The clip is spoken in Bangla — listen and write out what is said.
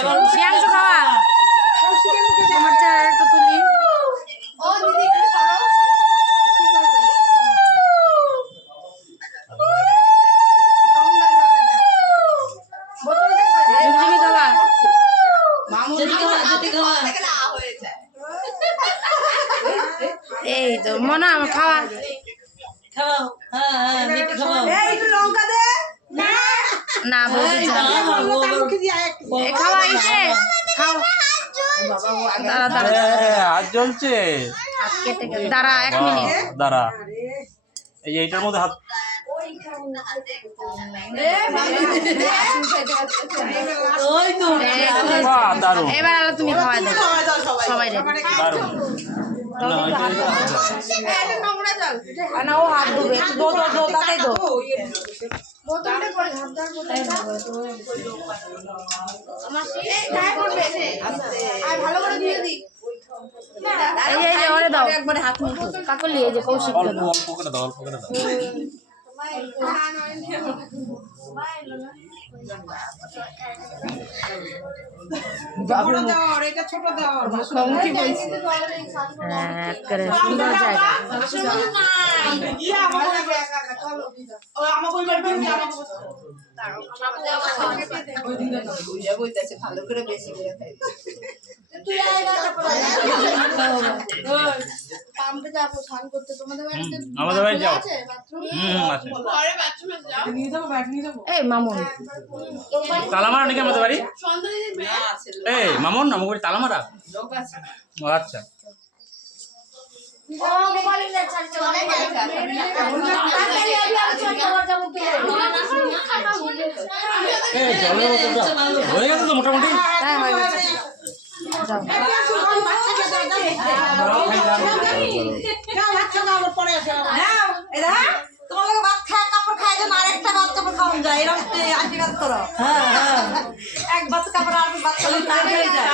প্রিয়াংশু খাওয়া তোমার চেহারা একটু তুলি। ঝুমঝুমি খাওয়া এই তো মনে খাওয়া না খাওয়া এসে খাও দাঁড়া দাঁড়া হাত জ্বলছে দাঁড়া 1 মিনিট দাঁড়া এই এইটার মধ্যে হাত এবার আলো তুমি খাওয়াই দাও সবাই না ও হাত ধুবে তাতেই দো একবারে হাত মুখ কাকলি এই যে কৌশিক অল্প করে দাও সুন্দর জায়গা ভালো করে বেশি করে আমাদের বাড়ি যাও এই মামুন তালামারা নাকি আমাদের বাড়ি এই মামুন আমার বাড়ি তালামারা ও আচ্ছা হয়ে গেছে তো মোটামুটি হ্যাঁ হয়ে গেছে তোমাকে ভাত খায় কাপড় খাই দেন আর একটা বাচ্চা খাওয়ান যায় এরকম আশীর্বাদ করো এক বাচ্চা কাপড় আর বাচ্চা হয়ে যায়